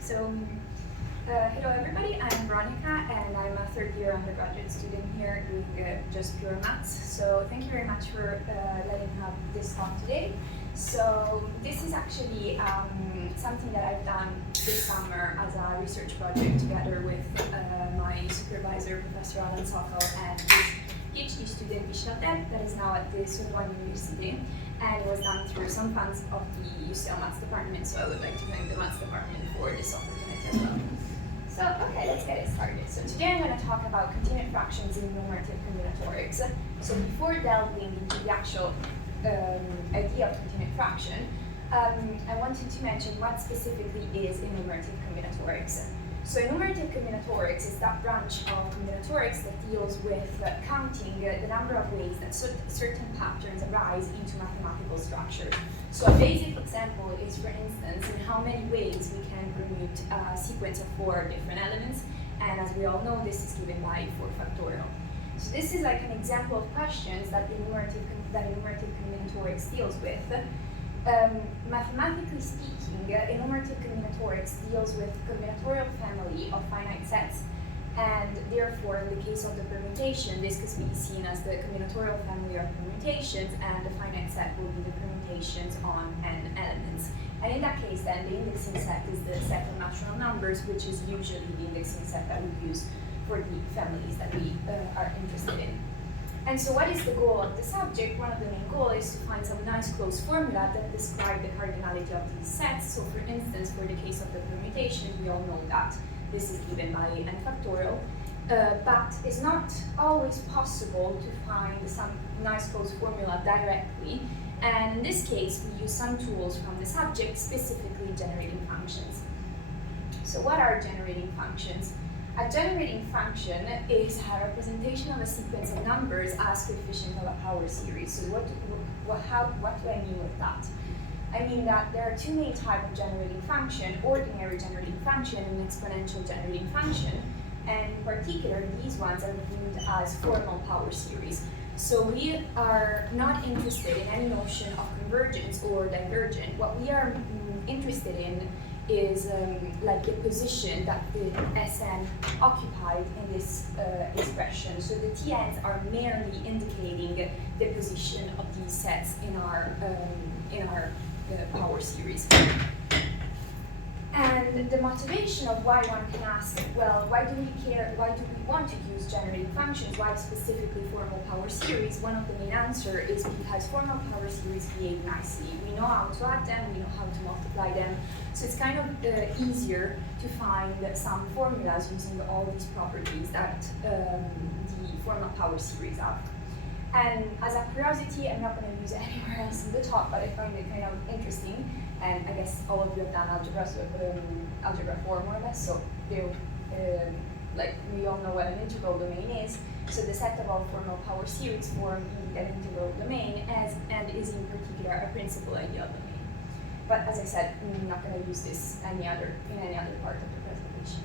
Hello everybody, I'm Veronica and I'm a third year undergraduate student here doing just pure maths. So thank you very much for letting me have this talk today. So this is actually something that I've done this summer as a research project together with my supervisor, Professor Sokal, and his PhD student, Pétréolle, that is now at the Sokal University. And it was done through some funds of the UCL Maths Department, so I would like to thank the Maths Department for this opportunity as well. So, okay, let's get it started. So today I'm going to talk about continued fractions in enumerative combinatorics. So before delving into the actual idea of continued fraction, I wanted to mention what specifically is enumerative combinatorics. So enumerative combinatorics is that branch of combinatorics that deals with counting the number of ways that certain patterns arise into mathematical structures. So a basic example is, for instance, in how many ways we can permute a sequence of 4 different elements, and as we all know, this is given by 4 factorial. So this is like an example of questions that enumerative combinatorics deals with. Mathematically speaking, enumerative combinatorics deals with combinatorial family of finite sets, and therefore in the case of the permutation, this could be seen as the combinatorial family of permutations, and the finite set will be the permutations on n elements. And in that case then, the indexing set is the set of natural numbers, which is usually the indexing set that we use for the families that we are interested in. And so what is the goal of the subject? One of the main goals is to find some nice closed formula that describe the cardinality of these sets. So for instance, for the case of the permutation, we all know that this is given by n factorial, but it's not always possible to find some nice closed formula directly. And in this case, we use some tools from the subject, specifically generating functions. So what are generating functions? A generating function is a representation of a sequence of numbers as coefficient of a power series. So what do I mean with that? I mean that there are 2 main types of generating function: ordinary generating function and exponential generating function. And in particular, these ones are viewed as formal power series. So we are not interested in any notion of convergence or divergence. What we are interested in is like the position that the Sn occupied in this expression. So the Tn's are merely indicating the position of these sets in our power series. And the motivation of why one can ask, well, why do we want to use generating functions? Why specifically formal power series? One of the main answers is because formal power series behave nicely. We know how to add them, we know how to multiply them, so it's kind of easier to find some formulas using all these properties that the formal power series have. And as a curiosity, I'm not going to use it anywhere else in the talk, but I find it kind of interesting. And I guess all of you have done algebra 4 more or less, so like we all know what an integral domain is. So the set of all formal power series form an integral domain, and is in particular a principal ideal domain. But as I said, I'm not going to use this in any other part of the presentation.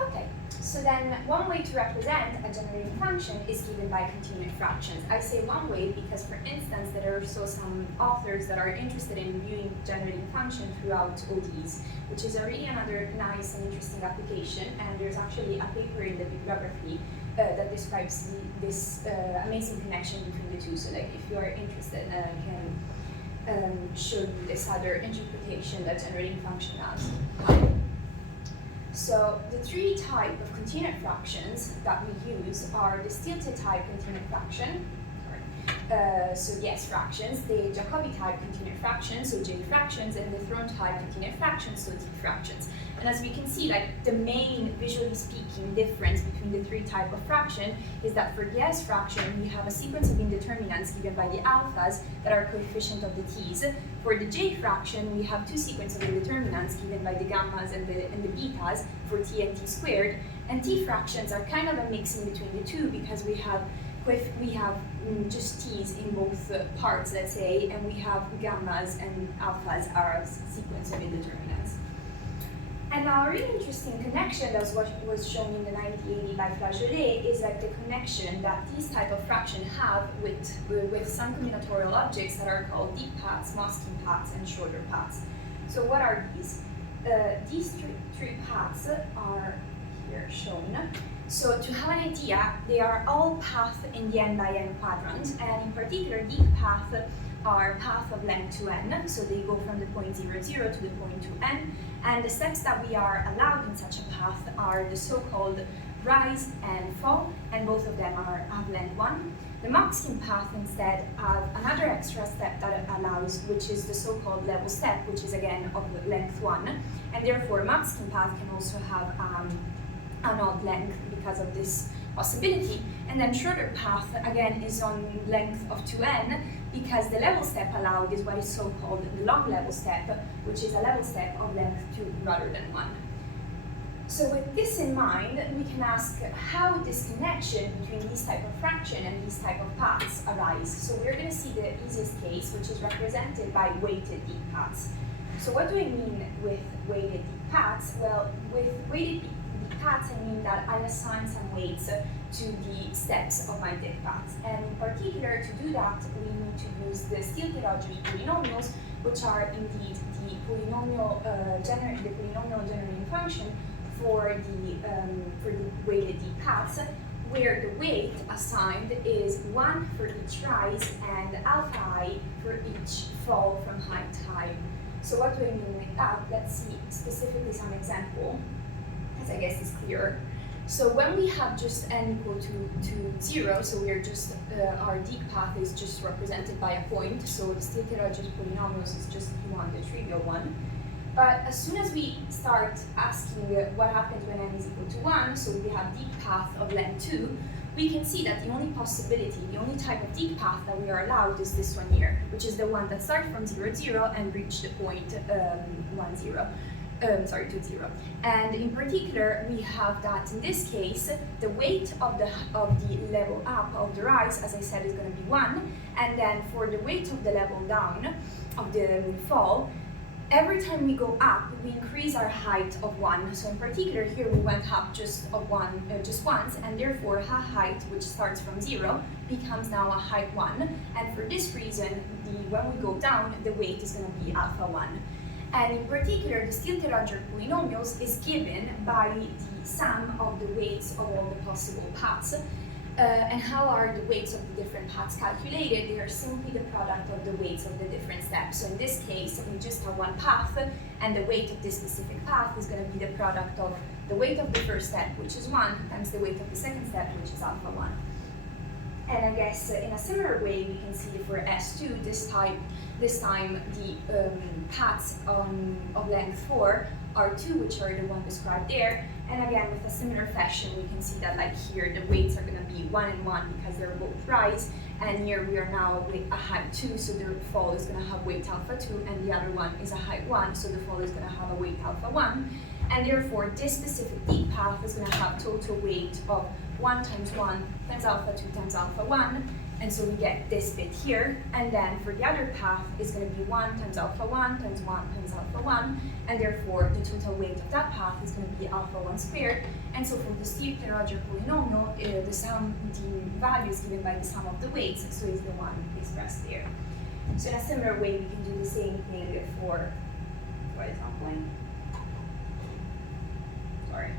Okay, so then one way to represent a generating function is given by continued fractions. I say one way because, for instance, there are also some authors that are interested in viewing generating function throughout ODs, which is already another nice and interesting application. And there's actually a paper in the bibliography that describes this amazing connection between the two. So like if you are interested, I can show you this other interpretation that generating function has. So the 3 types of continued fractions that we use are the Stieltjes-type continued fraction, so yes fractions, the Jacobi-type continued fractions, so J fractions, and the Thron-type continued fractions, so T fractions. And as we can see, like the main, visually speaking, difference between the 3 types of fraction is that for the S fraction, we have a sequence of indeterminants given by the alphas that are coefficient of the T's. For the J fraction, we have 2 sequences of indeterminants given by the gammas and the betas for T and T squared. And T fractions are kind of a mix in between the two because we have just T's in both parts, let's say, and we have gammas and alphas are a sequence of indeterminants. And now a really interesting connection that was shown in the 1980 by Flajolet is like the connection that these type of fractions have with some combinatorial objects that are called Dyck paths, Motzkin paths, and Schröder paths. So what are these? these three paths are here shown. So to have an idea, they are all paths in the n by n quadrant, and in particular, these paths are paths of length 2n, so they go from the point 0, 0 to the point 2n, and the steps that we are allowed in such a path are the so-called rise and fall, and both of them are of length 1. The Motzkin path instead have another extra step that allows, which is the so-called level step, which is again of length 1, and therefore Motzkin path can also have an odd length because of this possibility. And then Schröder path again is on length of 2n because the level step allowed is what is so-called the long level step, which is a level step of length 2 rather than 1. So with this in mind, we can ask how this connection between these type of fraction and these type of paths arise. So we're going to see the easiest case, which is represented by weighted Dyck paths. So what do I mean with weighted Dyck paths? Well, with weighted Dyck paths, I mean that I assign some weights to the steps of my Dyck paths. And in particular, to do that, we need to use the Stieltjes-type polynomials, which are indeed the polynomial generating function for the weighted Dyck paths, where the weight assigned is 1 for each rise and alpha I for each fall from height I. So what do I mean with that? Let's see specifically some example, as I guess is clearer. So when we have just n equal to 0, so we're just, our Dyck path is just represented by a point, so the Stieltjes polynomials is just one, the trivial one. But as soon as we start asking what happens when n is equal to 1, so we have Dyck path of length 2, we can see that the only possibility, the only type of Dyck path that we are allowed is this one here, which is the one that starts from 0, 0 and reach the point 1, 0. 2, 0. And in particular, we have that in this case, the weight of the level up of the rise, as I said, is going to be 1, and then for the weight of the level down of the fall, every time we go up, we increase our height of 1. So in particular, here we went up just once, and therefore a height which starts from 0 becomes now a height 1. And for this reason, when we go down, the weight is going to be alpha 1. And in particular, the Stieltjes polynomials is given by the sum of the weights of all the possible paths. And how are the weights of the different paths calculated? They are simply the product of the weights of the different steps. So in this case, we just have one path, and the weight of this specific path is going to be the product of the weight of the first step, which is 1, times the weight of the second step, which is alpha 1. And I guess in a similar way, we can see for S2, this time the paths of length 4 are 2, which are the one described there. And again, with a similar fashion, we can see that like here, the weights are going to be 1 and 1 because they're both rise. And here we are now with a height 2, so the fall is going to have weight alpha 2, and the other one is a height 1, so the fall is going to have a weight alpha 1. And therefore, this specific Dyck path is going to have total weight of 1 times 1 times alpha 2 times alpha 1. And so we get this bit here, and then for the other path is going to be 1 times alpha 1 times 1 times alpha 1, and therefore the total weight of that path is going to be alpha 1 squared. And so for the Stieltjes polynomial, the value is given by the sum of the weights, so is the one expressed there. So in a similar way, we can do the same thing for example, sorry.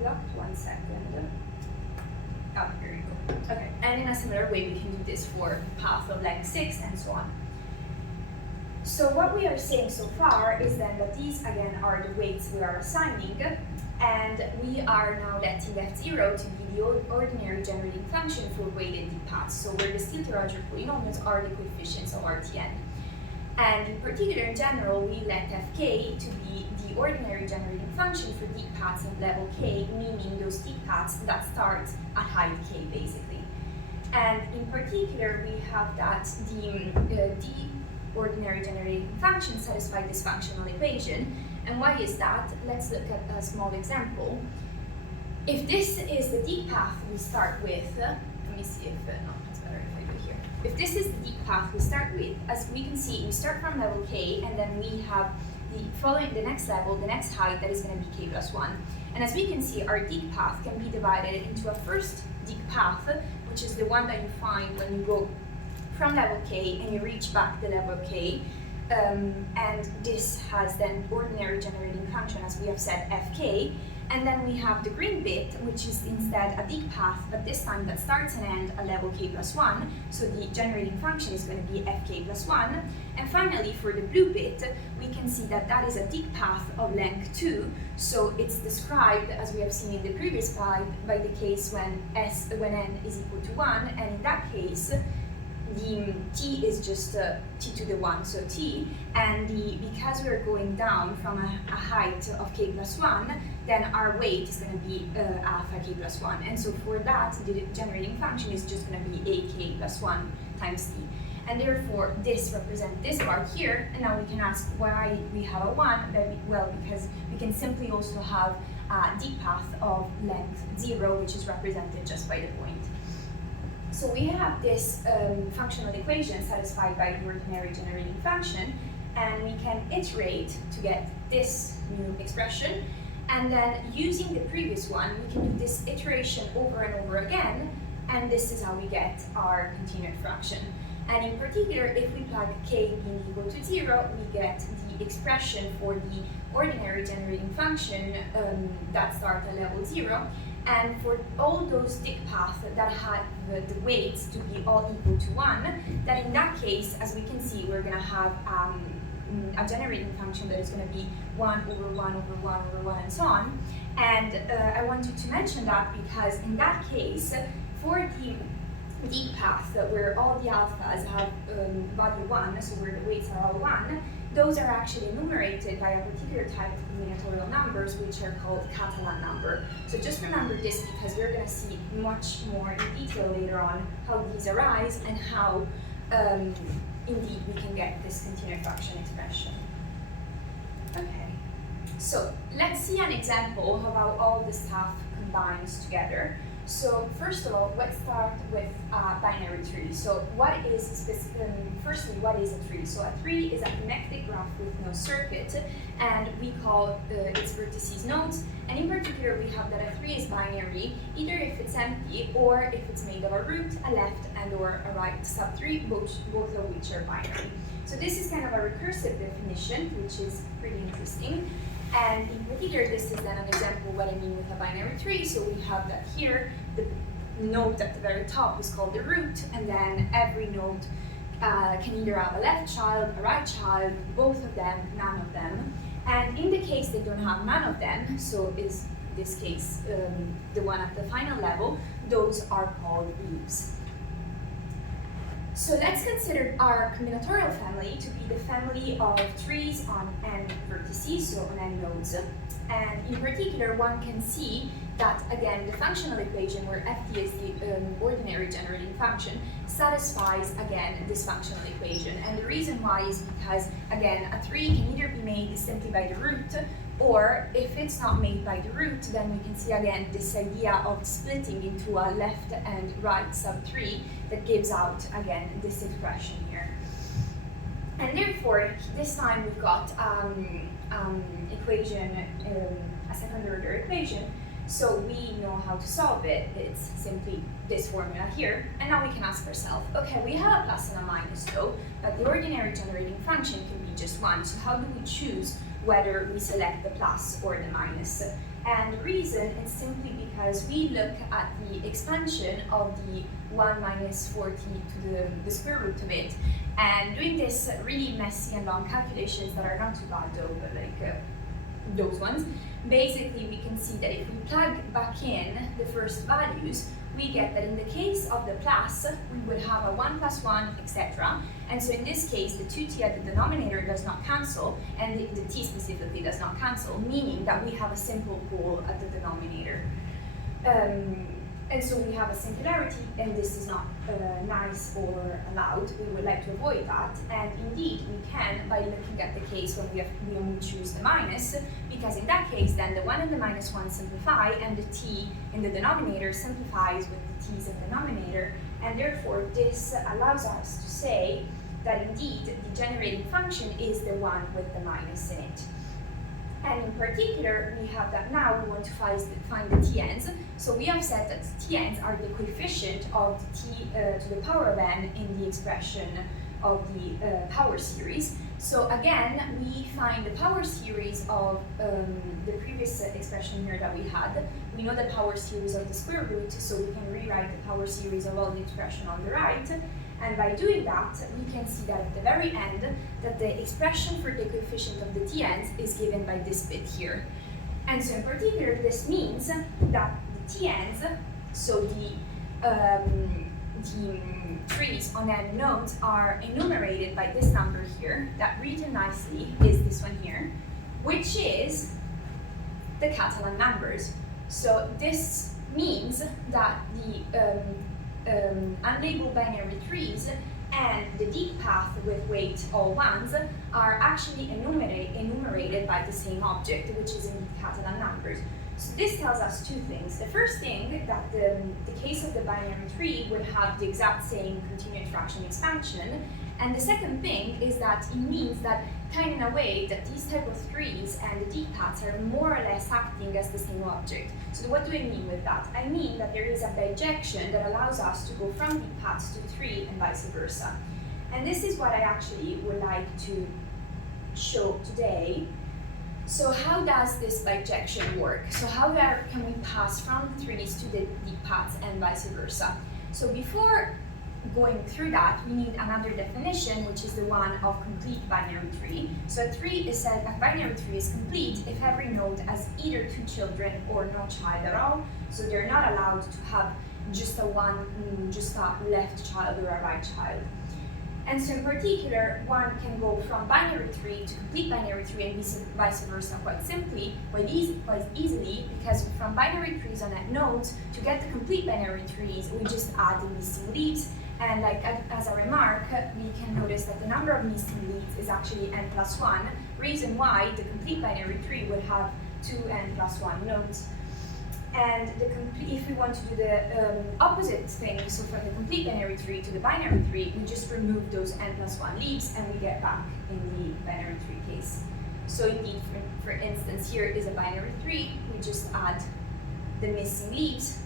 Blocked 1 second. Oh, here you go. Okay, and in a similar way, we can do this for path of length 6 and so on. So what we are saying so far is then that these again are the weights we are assigning, and we are now letting f0 to be the ordinary generating function for weighted Dyck paths. So where the Stieltjes polynomials are the coefficients of Rtn. And in particular, in general, we let fk to be the ordinary generating function for Dyck paths at level k, meaning those Dyck paths that start at height k, basically. And in particular, we have that the ordinary generating function satisfies this functional equation. And why is that? Let's look at a small example. If this is the Dyck path we start with, let me see if, no, that's better if I do it here. If this is the Dyck path we start with, as we can see, we start from level k, and then we have the next level, the next height, that is going to be k plus 1. And as we can see, our Dyck path can be divided into a first Dyck path, which is the one that you find when you go from level k and you reach back the level k. And this has then ordinary generating function, as we have said, fk. And then we have the green bit, which is instead a Dyck path, but this time that starts and ends at level k plus 1. So the generating function is going to be fk plus 1. And finally, for the blue bit, we can see that that is a Dyck path of length 2. So it's described, as we have seen in the previous slide, by the case when n is equal to 1. And in that case, the t is just t to the 1, so t, and because we're going down from a height of k plus 1, then our weight is going to be alpha k plus 1, and so for that, the generating function is just going to be ak plus 1 times t. And therefore, this represents this part here, and now we can ask why we have a 1, well, because we can simply also have a Dyck path of length 0, which is represented just by the point. So we have this functional equation satisfied by the ordinary generating function, and we can iterate to get this new expression, and then using the previous one, we can do this iteration over and over again, and this is how we get our continued fraction. And in particular, if we plug k being equal to 0, we get the expression for the ordinary generating function that starts at level 0. And for all those Dyck paths that have the weights to be all equal to 1, then in that case, as we can see, we're going to have a generating function that is going to be 1 over 1 over 1 over 1 and so on. And I wanted to mention that because in that case, for the Dyck path where all the alphas have value 1, so where the weights are all 1, those are actually enumerated by a particular type of combinatorial numbers, which are called Catalan number. So just remember this because we're going to see much more in detail later on how these arise and how indeed we can get this continued fraction expression. Okay, so let's see an example of how all this stuff combines together. So first of all, let's start with a binary tree. So firstly, what is a tree? So a tree is a connected graph with no circuit, and we call its vertices nodes. And in particular, we have that a tree is binary, either if it's empty or if it's made of a root, a left, and or a right subtree, both of which are binary. So this is kind of a recursive definition, which is pretty interesting. And in particular, this is then an example of what I mean with a binary tree. So we have that here, the node at the very top is called the root, and then every node can either have a left child, a right child, both of them, none of them. And in the case they don't have none of them, so is this case the one at the final level, those are called loops. So let's consider our combinatorial family to be the family of trees on n vertices, so on n nodes. And in particular, one can see that, again, the functional equation where ft is the ordinary generating function satisfies, again, this functional equation. And the reason why is because, again, a tree can either be made simply by the root, or if it's not made by the root, then we can see again this idea of splitting into a left and right subtree that gives out again this expression here. And therefore, this time we've got equation, a second order equation. So we know how to solve it. It's simply this formula here. And now we can ask ourselves, okay, we have a plus and a minus though, but the ordinary generating function can be just 1. So how do we choose whether we select the plus or the minus? And the reason is simply because we look at the expansion of the 1 minus 40 to the square root of it, and doing this really messy and long calculations that are not too bad though, but like those ones, basically we can see that if we plug back in the first values, we get that in the case of the plus, we would have a 1 plus 1, etc. And so in this case, the 2t at the denominator does not cancel, and the t specifically does not cancel, meaning that we have a simple pole at the denominator. And so we have a singularity, and this is not nice or allowed. We would like to avoid that. And indeed, we can by looking at the case when we only choose the minus, because in that case, then the 1 and the minus 1 simplify, and the t in the denominator simplifies with the t's in the denominator. And therefore, this allows us to say that indeed, the generating function is the one with the minus in it. And in particular, we have that now we want to find the Tn's. So we have said that Tn's are the coefficient of the t to the power of n in the expression of the power series. So again, we find the power series of the previous expression here that we had. We know the power series of the square root, so we can rewrite the power series of all the expression on the right. And by doing that, we can see that at the very end, that the expression for the coefficient of the Tn's is given by this bit here. And so in particular, this means that the Tn's, so the trees on n nodes are enumerated by this number here, that written nicely is this one here, which is the Catalan numbers. So this means that the unlabeled binary trees and the Dyck path with weight all ones are actually enumerated by the same object, which is indeed Catalan numbers. So this tells us two things. The first thing, that the case of the binary tree would have the exact same continuous fraction expansion. And the second thing is that it means that, kind of in a way, that these type of trees and the Dyck paths are more or less acting as the same object. So what do I mean with that? I mean that there is a bijection that allows us to go from Dyck paths to tree and vice versa. And this is what I actually would like to show today. So how does this bijection work? So how can we pass from the trees to the Dyck paths and vice versa? So before going through that, we need another definition, which is the one of complete binary tree. So a binary tree is complete if every node has either two children or no child at all. So they're not allowed to have just a left child or a right child. And so in particular, one can go from binary tree to complete binary tree and vice versa quite simply, quite easily, because from binary trees on n nodes, to get the complete binary trees, we just add the missing leaves. And like as a remark, we can notice that the number of missing leaves is actually n plus 1, reason why the complete binary tree would have 2n plus 1 nodes. And if we want to do the opposite thing, so from the complete binary tree to the binary tree, we just remove those n plus 1 leaves and we get back in the binary tree case. So indeed, for instance, here is a binary tree, we just add the missing leaves,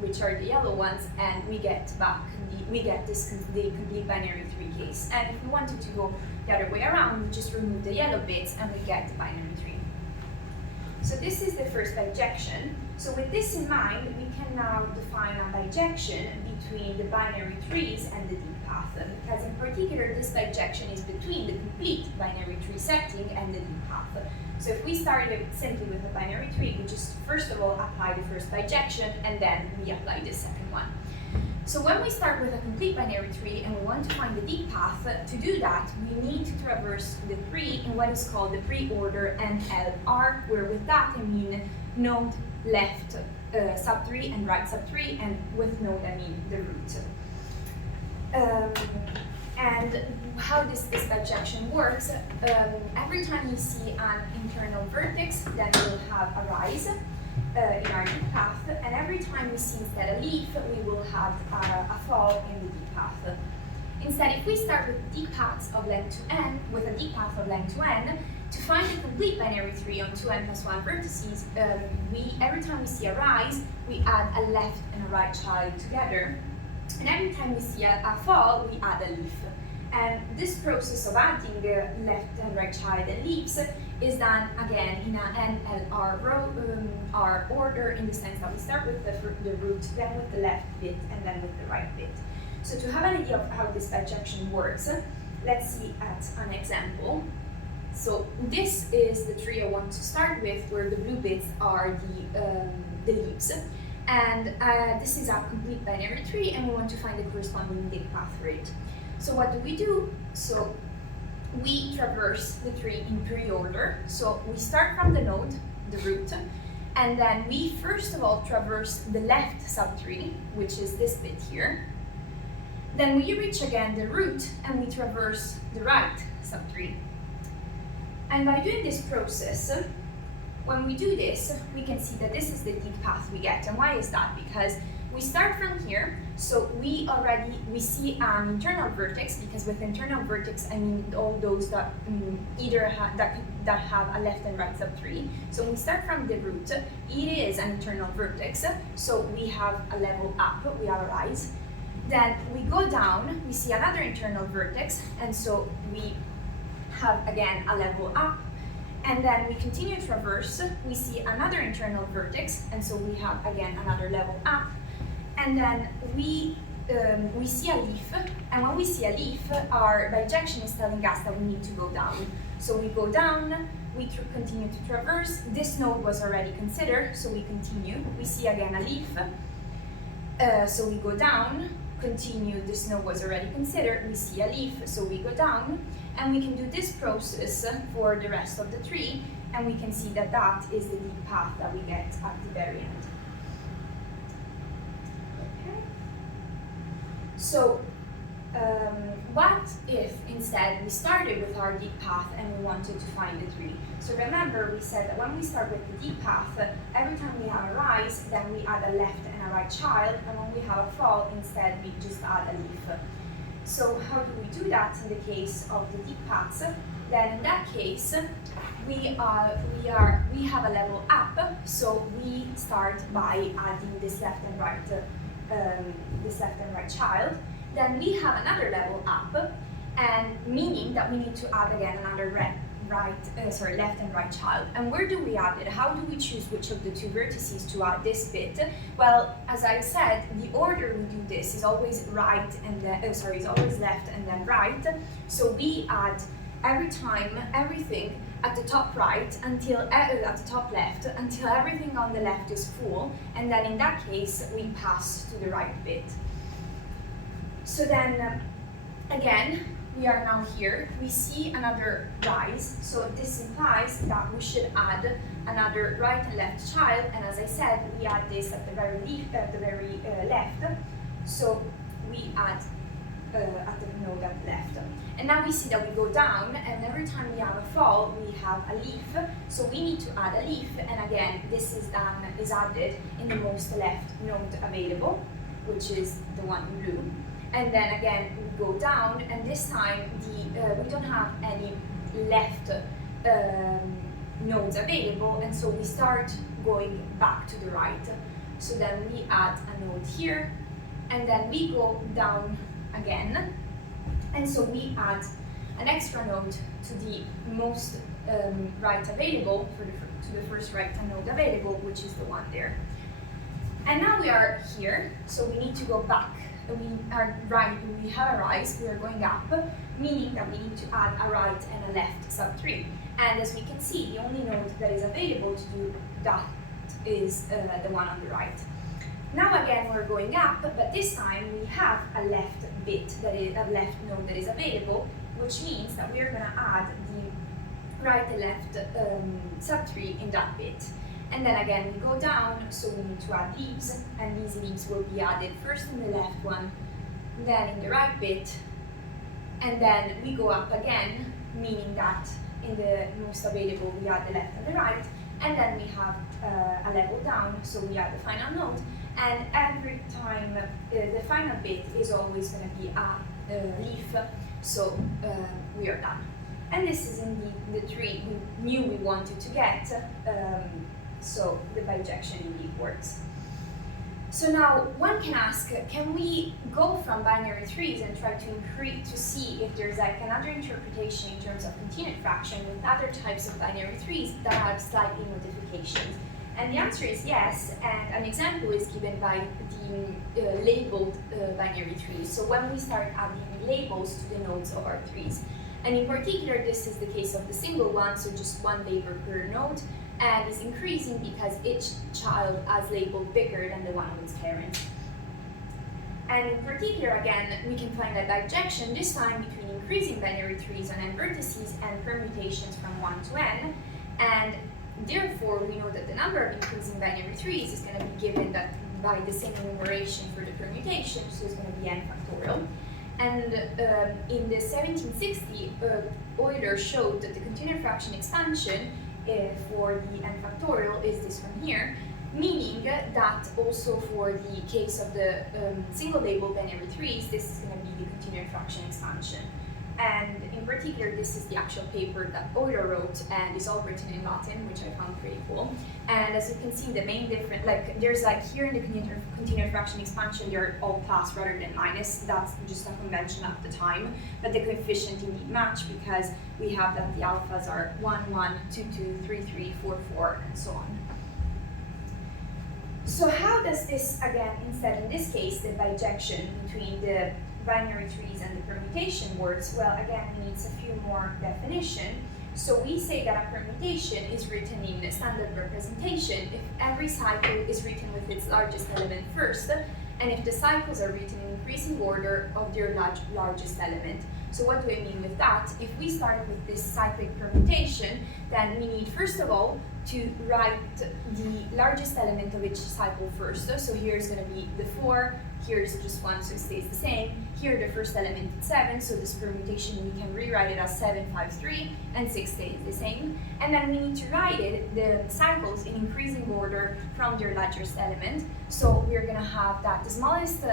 which are the yellow ones, and we get back the complete binary tree case. And if we wanted to go the other way around, we just remove the yellow bits and we get the binary tree. So this is the first bijection. So with this in mind, we can now define a bijection between the binary trees and the Dyck path, because in particular, this bijection is between the complete binary tree setting and the Dyck path. So if we started simply with a binary tree, we just first of all apply the first bijection and then we apply the second one. So when we start with a complete binary tree and we want to find the Dyck path, to do that, we need to traverse the tree in what is called the pre-order NLR, where with that I mean node left sub-tree and right sub-tree, and with node I mean the root. And how this bijection works, every time we see an internal vertex, then we'll have a rise in our Dyck path, and every time we see instead a leaf, we will have a fall in the Dyck path. Instead, if we start with Dyck paths of length to n, with a Dyck path of length to n, to find the complete binary tree on 2n plus 1 vertices, every time we see a rise, we add a left and a right child together, and every time we see a fall, we add a leaf. And this process of adding the left and right child and leaves is done again in an NLR order, in the sense that we start with the root, then with the left bit, and then with the right bit. So to have an idea of how this bijection works, let's see at an example. So this is the tree I want to start with, where the blue bits are the leaves. And this is our complete binary tree, and we want to find the corresponding Dyck path for it. So what do we do? So we traverse the tree in pre-order. So we start from the node, the root, and then we first of all traverse the left subtree, which is this bit here. Then we reach again the root and we traverse the right subtree. And by doing this process, when we do this, we can see that this is the Dyck path we get. And why is that? Because we start from here, so we see an internal vertex, because with internal vertex I mean all those that that have a left and right sub-tree. So we start from the root, it is an internal vertex, so we have a level up, we have a rise. Then we go down, we see another internal vertex, and so we have again a level up. And then we continue to traverse, we see another internal vertex, and so we have again another level up. And then we see a leaf, and when we see a leaf, our bijection is telling us that we need to go down. So we go down, we continue to traverse. This node was already considered, so we continue. We see again a leaf, so we go down, continue. This node was already considered. We see a leaf, so we go down. And we can do this process for the rest of the tree, and we can see that that is the Dyck path that we get at the very end. Okay. So, what if instead we started with our Dyck path and we wanted to find the tree? So remember, we said that when we start with the Dyck path, every time we have a rise, then we add a left and a right child, and when we have a fall, instead we just add a leaf. So how do we do that in the case of the Dyck paths? Then in that case, we have a level up, so we start by adding this left and right child. Then we have another level up, and meaning that we need to add again another left and right child. And where do we add it? How do we choose which of the two vertices to add this bit? Well, as I said, the order we do this is always right and then is always left and then right. So we add every time everything at the top right until at the top left until everything on the left is full, and then in that case we pass to the right bit. So then again, we are now here, we see another rise, so this implies that we should add another right and left child, and as I said, we add this at the very left, so we add at the node at the left. And now we see that we go down, and every time we have a fall, we have a leaf, so we need to add a leaf, and again, this is added in the most left node available, which is the one in blue. And then again, we go down, and this time we don't have any left nodes available, and so we start going back to the right. So then we add a node here, and then we go down again, and so we add an extra node to the most right available, to the first right node available, which is the one there. And now we are here, so we need to go back. We have a rise, we are going up, meaning that we need to add a right and a left sub-tree. And as we can see, the only node that is available to do that is the one on the right. Now again, we're going up, but this time we have a left node that is available, which means that we're going to add the right and left sub-tree in that bit. And then again, we go down, so we need to add leaves, and these leaves will be added first in the left one, then in the right bit, and then we go up again, meaning that in the most available we add the left and the right, and then we have a level down, so we add the final node, and every time the final bit is always going to be a leaf, so we are done. And this is indeed the tree we knew we wanted to get. So the bijection indeed works. So now one can ask, can we go from binary trees and try to see if there's like another interpretation in terms of continued fraction with other types of binary trees that have slightly modifications? And the answer is yes, and an example is given by the labeled binary trees. So when we start adding labels to the nodes of our trees. And in particular, this is the case of the single one, so just one label per node, and is increasing because each child has labeled bigger than the one of its parents. And in particular, again, we can find a bijection, this time between increasing binary trees on n vertices and permutations from 1 to n. And therefore, we know that the number of increasing binary trees is going to be given that by the same enumeration for the permutation, so it's going to be n factorial. And in the 1760, Euler showed that the continued fraction expansion for the n factorial is this one here, meaning that also for the case of the single label binary trees, this is going to be the continued fraction expansion. And in particular, this is the actual paper that Euler wrote, and it's all written in Latin, which I found pretty cool. And as you can see, the main difference, like there's like here in the continued fraction expansion, they're all plus rather than minus. That's just a convention at the time. But the coefficient indeed match because we have that the alphas are 1, 1, 2, 2, 3, 3, 4, 4, and so on. So how does this, again, instead in this case, the bijection between the binary trees and the permutation works? Well, again, we need a few more definition. So we say that a permutation is written in a standard representation if every cycle is written with its largest element first, and if the cycles are written in increasing order of their largest element. So what do I mean with that? If we start with this cyclic permutation, then we need first of all to write the largest element of each cycle first. So here is going to be the 4, here is just 1, so it stays the same. Here the first element is 7, so this permutation we can rewrite it as 7, 5, 3, and 6 stays the same. And then we need to write it, the cycles, in increasing order from their largest element. So we're going to have that the smallest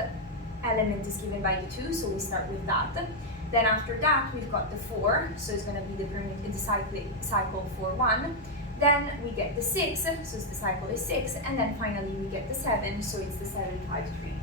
element is given by the 2, so we start with that. Then after that, we've got the 4, so it's going to be the cycle for 1. Then we get the 6, so the cycle is 6, and then finally we get the 7, so it's the 7, 5, 3.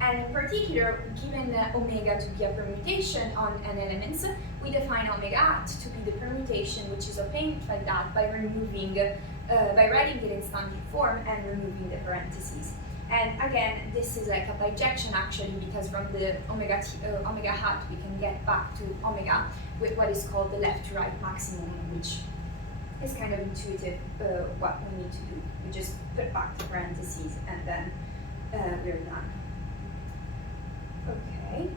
And in particular, given omega to be a permutation on n elements, we define omega at to be the permutation which is obtained like that by removing, by writing it in standard form and removing the parentheses. And again, this is like a bijection actually, because from the omega hat we can get back to omega with what is called the left to right maximum, which is kind of intuitive what we need to do. We just put back the parentheses and then we're done. Okay.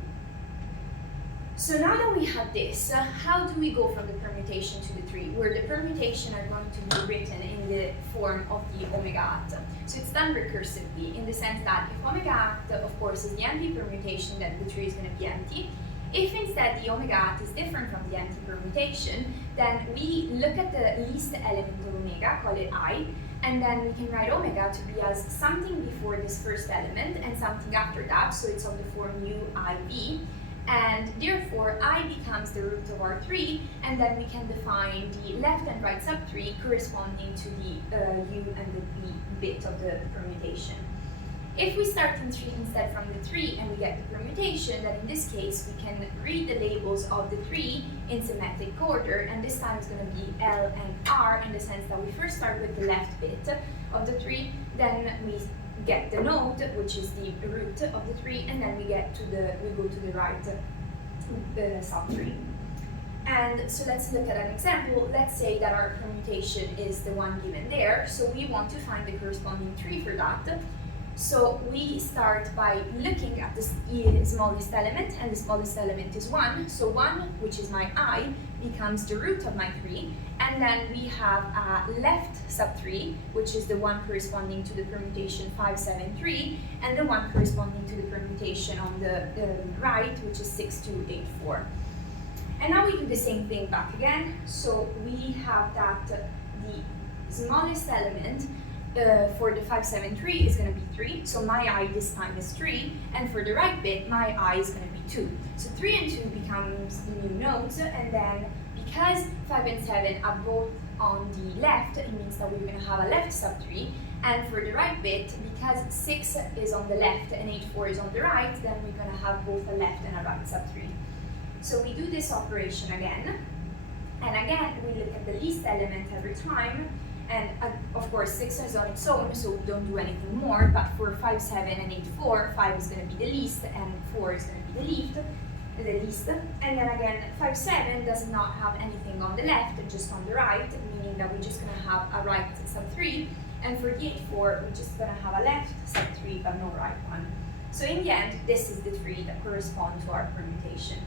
So now that we have this, how do we go from the permutation to the tree, where the permutation are going to be written in the form of the omega at? So it's done recursively in the sense that if omega at, of course, is the empty permutation, then the tree is going to be empty. If instead the omega at is different from the empty permutation, then we look at the least element of omega, call it I, and then we can write omega to be as something before this first element and something after that, so it's of the form UIV. And therefore, I becomes the root of R3, and then we can define the left and right subtree corresponding to the U and the V bit of the permutation. If we start in 3 instead from the 3 and we get the permutation, then in this case we can read the labels of the 3 in symmetric order, and this time it's going to be L and R in the sense that we first start with the left bit of the 3, then we get the node, which is the root of the 3, and then we go to the right subtree. And so let's look at an example. Let's say that our permutation is the one given there, so we want to find the corresponding tree for that. So we start by looking at the smallest element, and the smallest element is 1. So 1, which is my I, becomes the root of my 3, and then we have a left subtree, which is the one corresponding to the permutation 5, 7, 3, and the one corresponding to the permutation on the right, which is 6, 2, 8, 4. And now we do the same thing back again. So we have that the smallest element for the 5, 7, 3 is going to be 3, so my I this time is 3, and for the right bit, my I is going to be 2. So 3 and 2 becomes the new nodes, and then because 5 and 7 are both on the left, it means that we're going to have a left subtree, and for the right bit, because 6 is on the left and 8, 4 is on the right, then we're going to have both a left and a right subtree. So we do this operation again, and again, we look at the least element every time. And of course, 6 is on its own, so we don't do anything more. But for 5, 7, and 8, 4, 5 is going to be the least, and 4 is going to be the least. And then again, 5, 7 does not have anything on the left, just on the right, meaning that we're just going to have a right sub-3. And for the 8, 4, we're just going to have a left sub-3, but no right one. So in the end, this is the 3 that correspond to our permutation.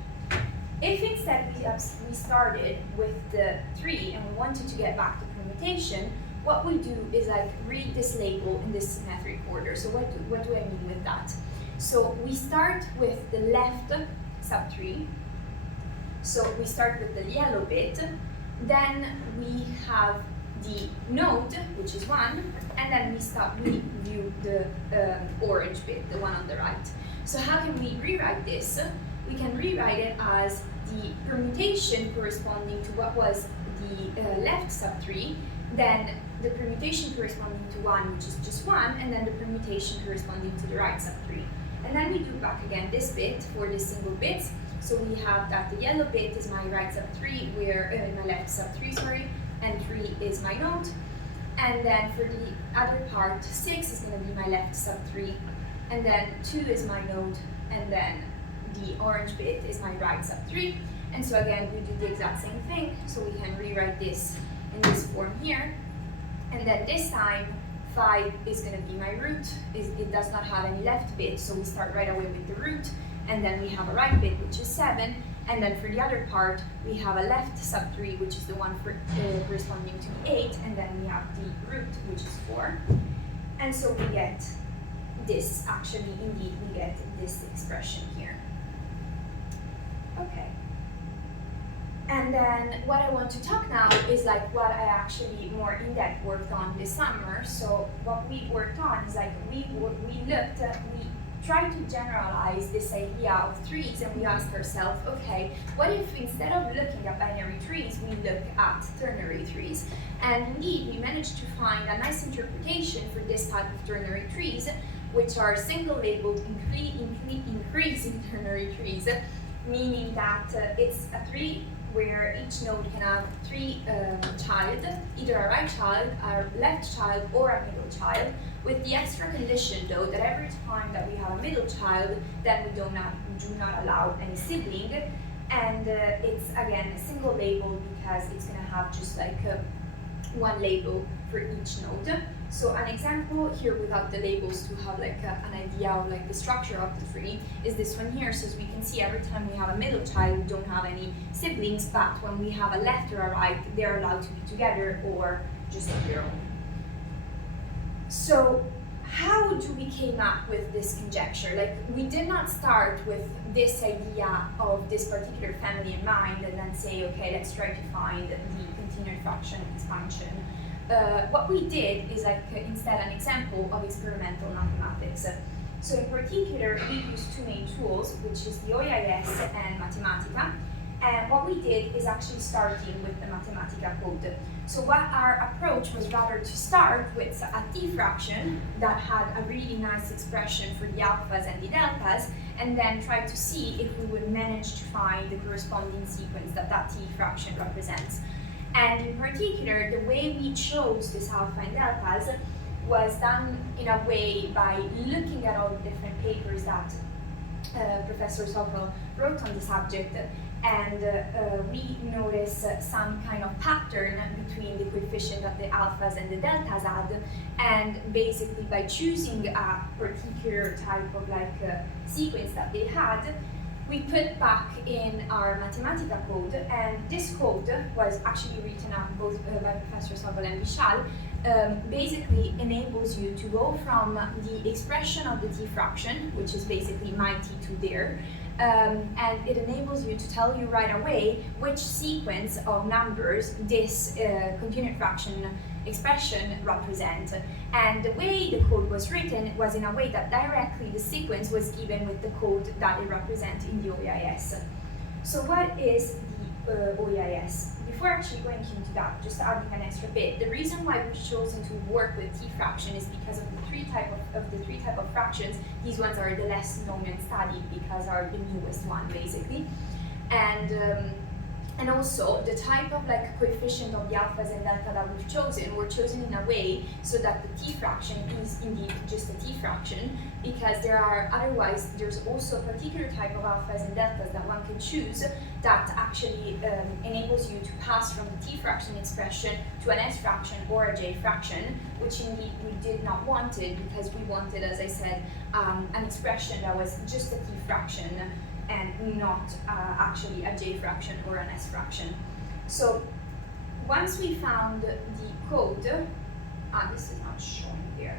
If instead we started with the 3 and we wanted to get back to permutation, what we do is like read this label in this symmetric order. So what do I mean with that? So we start with the left subtree. So we start with the yellow bit, then we have the node, which is 1, and then we view the orange bit, the one on the right. So how can we rewrite this? We can rewrite it as the permutation corresponding to what was the left sub-3, then the permutation corresponding to 1, which is just 1, and then the permutation corresponding to the right sub-3. And then we do back again this bit for this single bit. So we have that the yellow bit is my right sub-3, my left sub-3, sorry, and 3 is my node. And then for the other part, 6 is going to be my left sub-3, and then 2 is my node, and then the orange bit is my right sub-3. And so again, we do the exact same thing, so we can rewrite this in this form here. And then this time, 5 is going to be my root. It does not have any left bit, so we start right away with the root. And then we have a right bit, which is 7. And then for the other part, we have a left sub-3, which is the one for, corresponding to the 8. And then we have the root, which is 4. And so we get this, actually, indeed, we get this expression here. Okay. And then what I want to talk now is like what I actually more in-depth worked on this summer. So what we worked on is like we tried to generalize this idea of trees, and we asked ourselves, okay, what if instead of looking at binary trees, we look at ternary trees? And indeed, we managed to find a nice interpretation for this type of ternary trees, which are single-labeled increasing ternary trees, meaning that it's a tree where each node can have 3 child, either a right child, a left child, or a middle child, with the extra condition though that every time that we have a middle child, then we do not allow any sibling, and it's again a single label because it's going to have just like one label for each node. So an example here without the labels to have like an idea of like the structure of the tree is this one here. So as we can see, every time we have a middle child, we don't have any siblings, but when we have a left or a right, they're allowed to be together or just on their own. So how do we came up with this conjecture? Like, we did not start with this idea of this particular family in mind and then say, okay, let's try to find the continued fraction expansion. What we did is like instead an example of experimental mathematics. So in particular, we used 2 main tools, which is the OIS and Mathematica. And what we did is actually starting with the Mathematica code. So what our approach was rather to start with a t fraction that had a really nice expression for the alphas and the deltas, and then try to see if we would manage to find the corresponding sequence that that t fraction represents. And in particular, the way we chose this alpha and deltas was done in a way by looking at all the different papers that Professor Sokal wrote on the subject, and we noticed some kind of pattern between the coefficient that the alphas and the deltas had, and basically by choosing a particular type of like sequence that they had, we put back in our Mathematica code, and this code was actually written up both by Professor Sokal and Vishal. Basically enables you to go from the expression of the t fraction, which is basically my t2 there, and it enables you to tell you right away which sequence of numbers this continued fraction expression represent. And the way the code was written was in a way that directly the sequence was given with the code that it represents in the OIS. So what is the OIS? Before actually going into that, just adding an extra bit, the reason why we've chosen to work with t fraction is because of the three type of fractions. These ones are the less known and studied because are the newest one basically, and also the type of like coefficient of the alphas and delta that we've chosen were chosen in a way so that the t fraction is indeed just a t fraction, because there's also a particular type of alphas and deltas that one can choose that actually enables you to pass from the t fraction expression to an s fraction or a j fraction, which indeed we did not want it because we wanted, as I said, an expression that was just a t fraction and not actually a j fraction or an s fraction. So once we found the code, this is not showing here.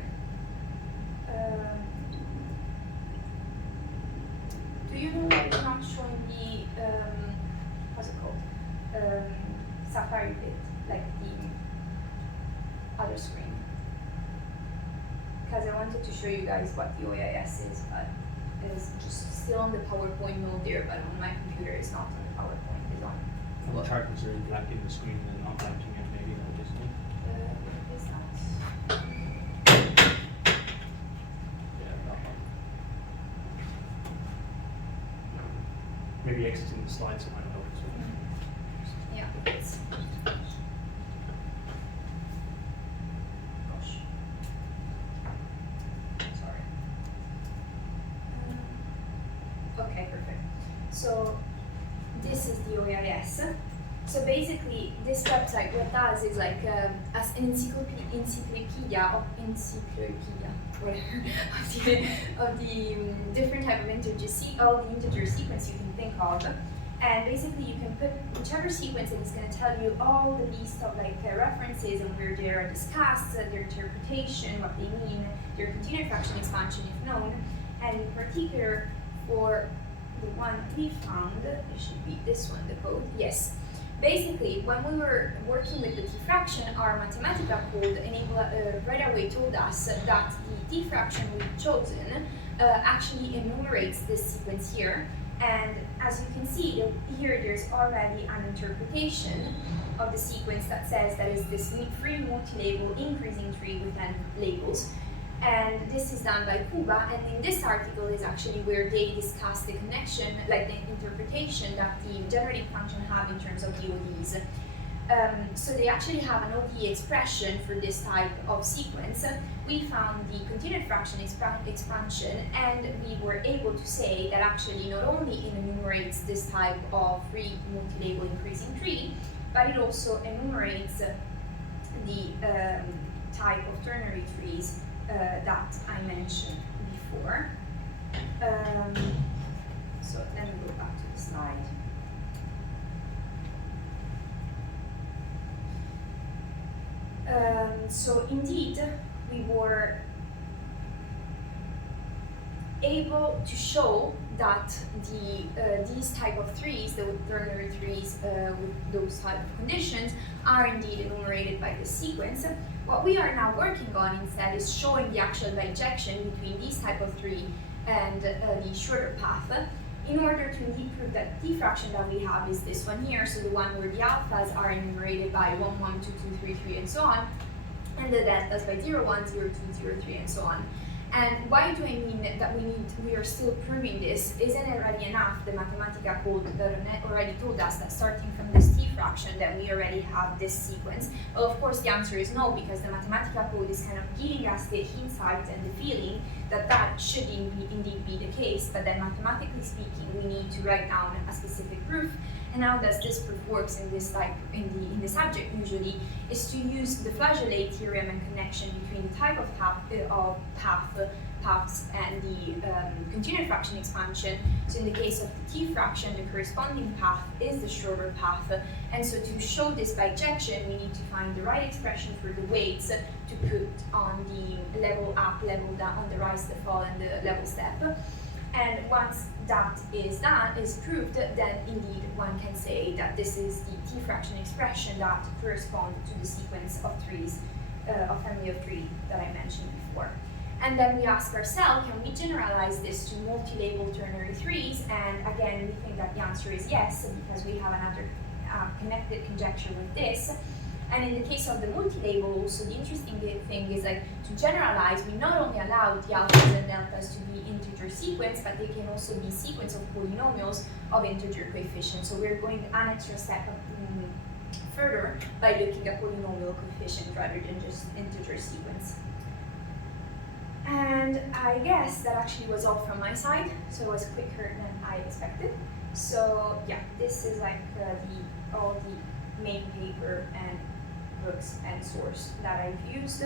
Do you know why it's not showing the, what's it called? Safari bit, like other screen. Because I wanted to show you guys what the OAIS is, but it's just still on the PowerPoint mode there, but on my computer it's not on the PowerPoint, it's on. Well, try considering blacking the screen and not blacking it, maybe like this one. What is that? Yeah, that one. Maybe exiting the slides might help as well. Yeah, it's, gosh. Sorry. Okay, perfect. So this is the OAIS. So basically, this website what it does is like as an encyclopedia, whatever, of the different type of all the integer sequence you can think of. And basically, you can put whichever sequence, and it's going to tell you all the list of like references and where they are discussed, their interpretation, what they mean, their continued fraction expansion if known, and in particular for the one we found, it should be this one, the code. Yes. Basically, when we were working with the t-fraction, our Mathematica code right away told us that the t-fraction we've chosen actually enumerates this sequence here. And as you can see, here there's already an interpretation of the sequence that says that is this free multi-label increasing tree with n labels. And this is done by Kuba, and in this article is actually where they discuss the connection, like the interpretation that the generative function have in terms of the ODEs. So they actually have an ODE expression for this type of sequence. We found the continued fraction expansion, and we were able to say that actually not only it enumerates this type of free multi-label increasing tree, but it also enumerates the type of ternary trees that I mentioned before. So let me go back to the slide. So indeed, we were able to show that these type of trees, the ternary trees with those type of conditions, are indeed enumerated by this sequence. What we are now working on instead is showing the actual bijection between these type of tree and the Schröder path, in order to indeed prove that the t-fraction that we have is this one here, so the one where the alphas are enumerated by 1, 1, 2, 2, 3, 3, and so on, and the deltas by 0, 1, 0, 2, 0, 3, and so on. And why do I mean that we are still proving this? Isn't it already enough, the Mathematica code that already told us that starting from this t-fraction that we already have this sequence? Well, of course the answer is no, because the Mathematica code is kind of giving us the insight and the feeling that that should indeed be the case, but then mathematically speaking we need to write down a specific proof. And how does this proof works in this type in the subject usually is to use the Flajolet theorem and connection between the type of paths and the continued fraction expansion. So in the case of the t-fraction, the corresponding path is the Schröder path, and so to show this bijection, we need to find the right expression for the weights to put on the level up, level down, on the rise, the fall, and the level step. And once that is proved, then indeed one can say that this is the t-fraction expression that corresponds to the sequence of trees, a family of three that I mentioned before. And then we ask ourselves, can we generalize this to multi-label ternary trees? And again, we think that the answer is yes, because we have another connected conjecture with this. And in the case of the multi-label, also the interesting thing is like to generalize, we not only allow the alphas and deltas to be integer sequence, but they can also be sequence of polynomials of integer coefficients. So we're going an extra step further by looking at polynomial coefficient rather than just integer sequence. And I guess that actually was all from my side, so it was quicker than I expected. So yeah, this is like all the main paper and books and source that I've used.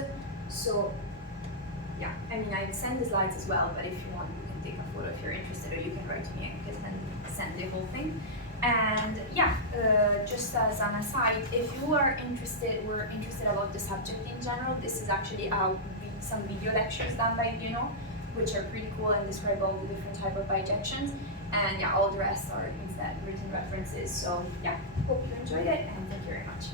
So yeah, I mean, I send the slides as well, but if you want, you can take a photo if you're interested, or you can write to me, I can send the whole thing. And yeah, just as an aside, if you are interested, we're interested about the subject in general, this is actually some video lectures done by which are pretty cool and describe all the different type of bijections. And yeah, all the rest are instead written references. So yeah, hope you enjoyed it, and thank you very much.